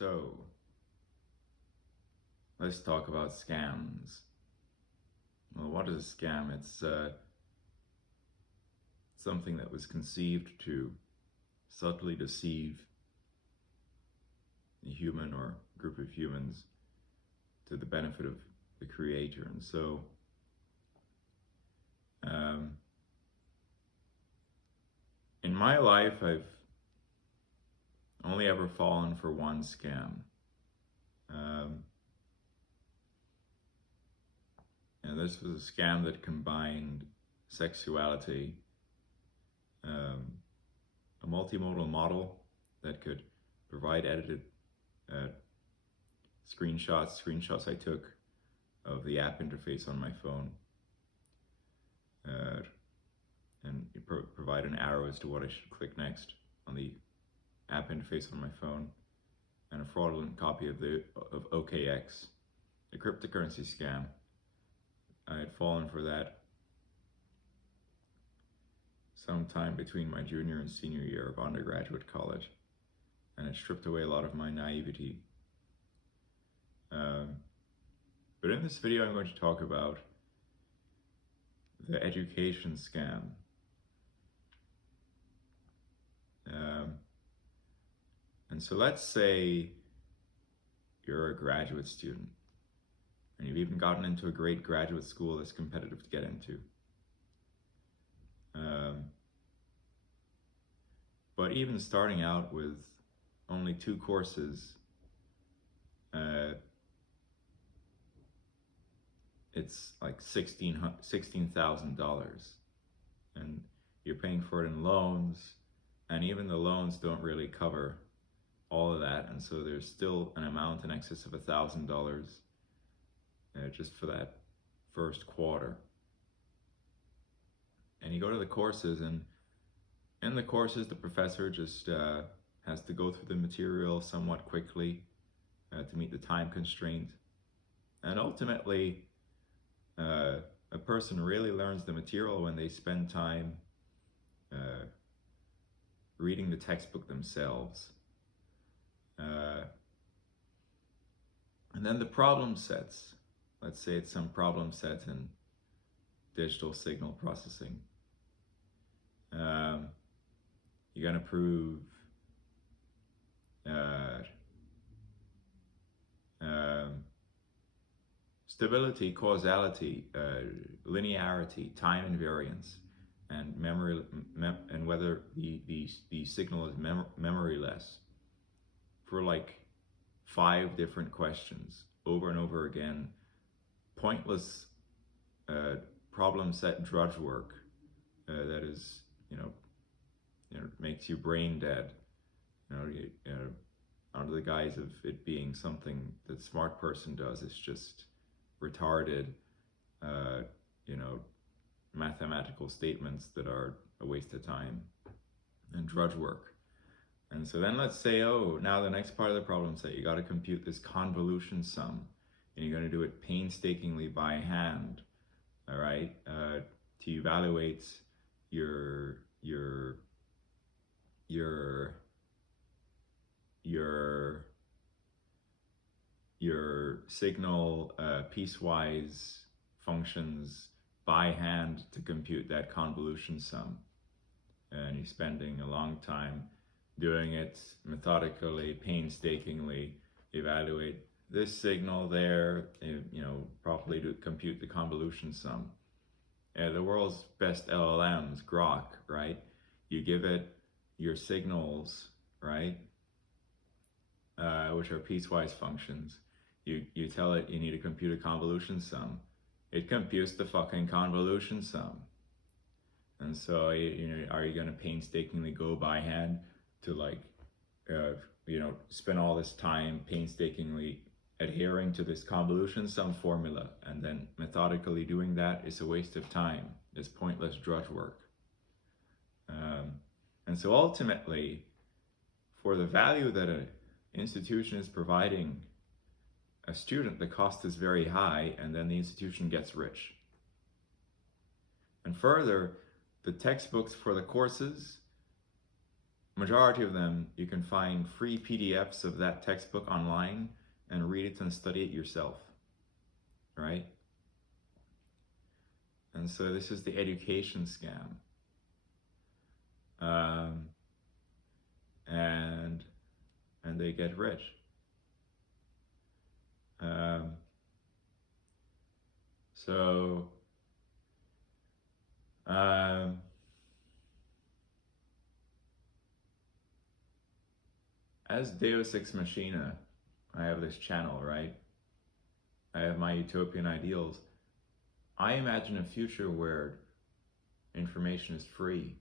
So, let's talk about scams. Well, what is a scam? It's something that was conceived to subtly deceive a human or group of humans to the benefit of the creator. And so, um, in my life, I've only ever fallen for one scam. Um, and this was a scam that combined sexuality, um, a multimodal model that could provide edited uh, screenshots I took of the app interface on my phone, uh, and provide an arrow as to what I should click next on the app interface on my phone, and a fraudulent copy of OKX, a cryptocurrency scam. I had fallen for that sometime between my junior and senior year of undergraduate college, and it stripped away a lot of my naivety. But in this video, I'm going to talk about the education scam. And so let's say you're a graduate student, and you've even gotten into a great graduate school that's competitive to get into. But even starting out with only 2 courses, it's like $16,000, and you're paying for it in loans, and even the loans don't really cover all of that, and so there's still an amount in excess of $1,000 just for that first quarter. And you go to the courses, and in the courses the professor just has to go through the material somewhat quickly to meet the time constraint, and ultimately a person really learns the material when they spend time reading the textbook themselves. And then the problem sets. Let's say it's some problem set in digital signal processing. You're going to prove stability, causality, linearity, time invariance, and memory, and whether the signal is memoryless, for like 5 different questions over and over again. Pointless problem set drudge work that is, makes you brain dead, under the guise of it being something that a smart person does. It's just retarded, mathematical statements that are a waste of time and drudge work. And so then let's say, now the next part of the problem set, you got to compute this convolution sum, and you're going to do it painstakingly by hand, all right, to evaluate your signal piecewise functions by hand to compute that convolution sum. And you're spending a long time doing it methodically, painstakingly, evaluate this signal there, properly to compute the convolution sum. The world's best LLMs, Grok, right? You give it your signals, right, which are piecewise functions. You tell it you need to compute a convolution sum. It computes the fucking convolution sum. And so, are you going to painstakingly go by hand to spend all this time painstakingly adhering to this convolution sum formula, and then methodically doing that is a waste of time. It's pointless drudge work. And so ultimately, for the value that an institution is providing a student, the cost is very high, and then the institution gets rich. And further, the textbooks for the courses majority of them, you can find free PDFs of that textbook online and read it and study it yourself, right? And so this is the education scam. And they get rich. So as Deus Ex Machina, I have this channel, right? I have my utopian ideals. I imagine a future where information is free.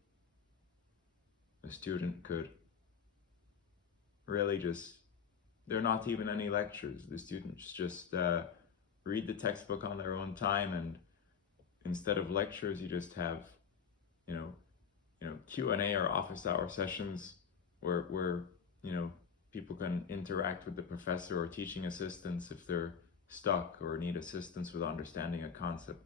A student could really just, there are not even any lectures. The students just read the textbook on their own time, and instead of lectures, you just have, Q&A or office hour sessions where people can interact with the professor or teaching assistants if they're stuck or need assistance with understanding a concept.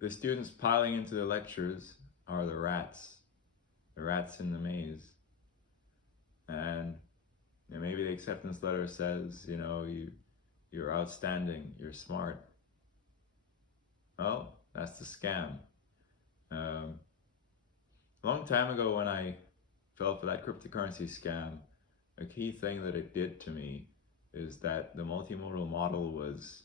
The students piling into the lectures are the rats in the maze. And maybe the acceptance letter says, you're outstanding, you're smart. Well, that's the scam. A long time ago, when I fell for that cryptocurrency scam, a key thing that it did to me is that the multimodal model was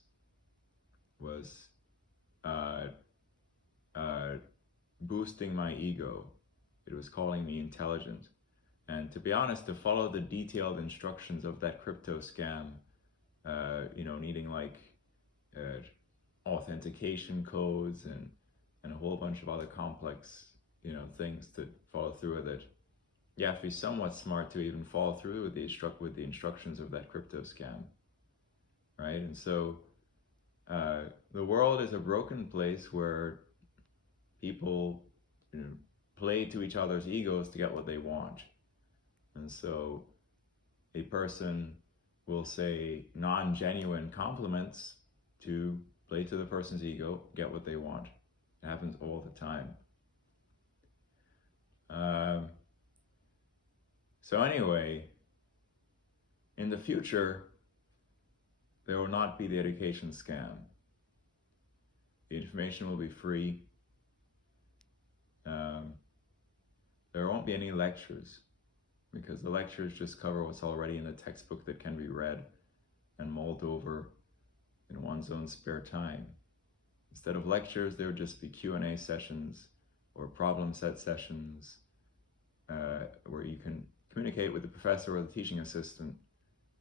boosting my ego. It was calling me intelligent. And to be honest, to follow the detailed instructions of that crypto scam, needing like authentication codes and a whole bunch of other complex, things to follow through with it. You have to be somewhat smart to even follow through with the instructions of that crypto scam, right? And so the world is a broken place where people play to each other's egos to get what they want. And so a person will say non-genuine compliments to play to the person's ego, get what they want. It happens all the time. So anyway, in the future, there will not be the education scam. The information will be free. There won't be any lectures, because the lectures just cover what's already in the textbook that can be read and mulled over in one's own spare time. Instead of lectures, there would just be Q&A sessions or problem set sessions where you can communicate with the professor or the teaching assistant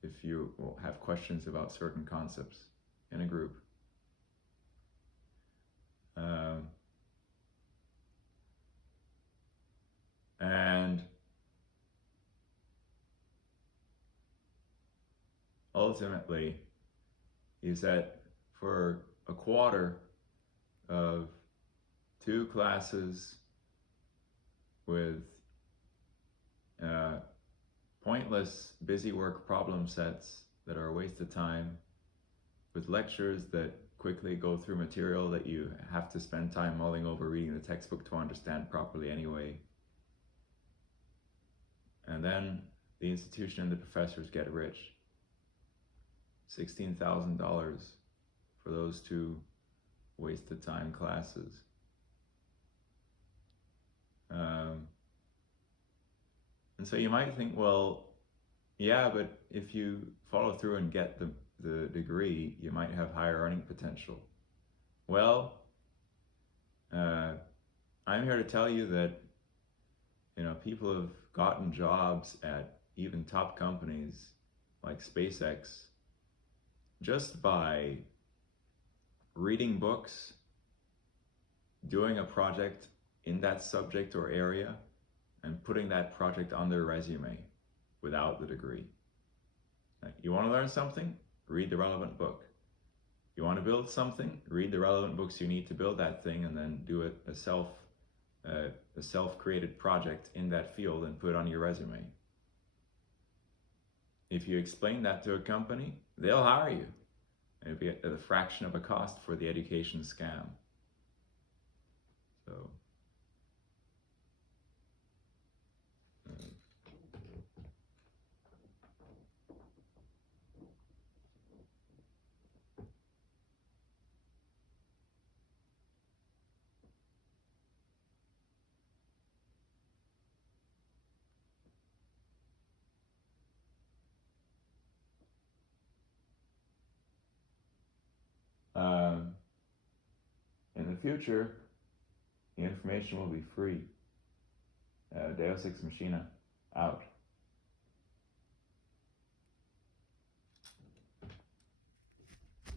if you have questions about certain concepts in a group. And ultimately, is that for a quarter of 2 classes with pointless busy work problem sets that are a waste of time, with lectures that quickly go through material that you have to spend time mulling over reading the textbook to understand properly anyway. And then the institution and the professors get rich. $16,000 for those 2 wasted time classes. And so you might think, well, yeah, but if you follow through and get the degree, you might have higher earning potential. Well, I'm here to tell you that people have gotten jobs at even top companies like SpaceX just by reading books, doing a project in that subject or area, and putting that project on their resume without the degree. You want to learn something? Read the relevant book. You want to build something? Read the relevant books you need to build that thing, and then do it a self-created project in that field and put it on your resume. If you explain that to a company, they'll hire you. It'll be at a fraction of a cost for the education scam. So the future, the information will be free. Deus Ex Machina, out.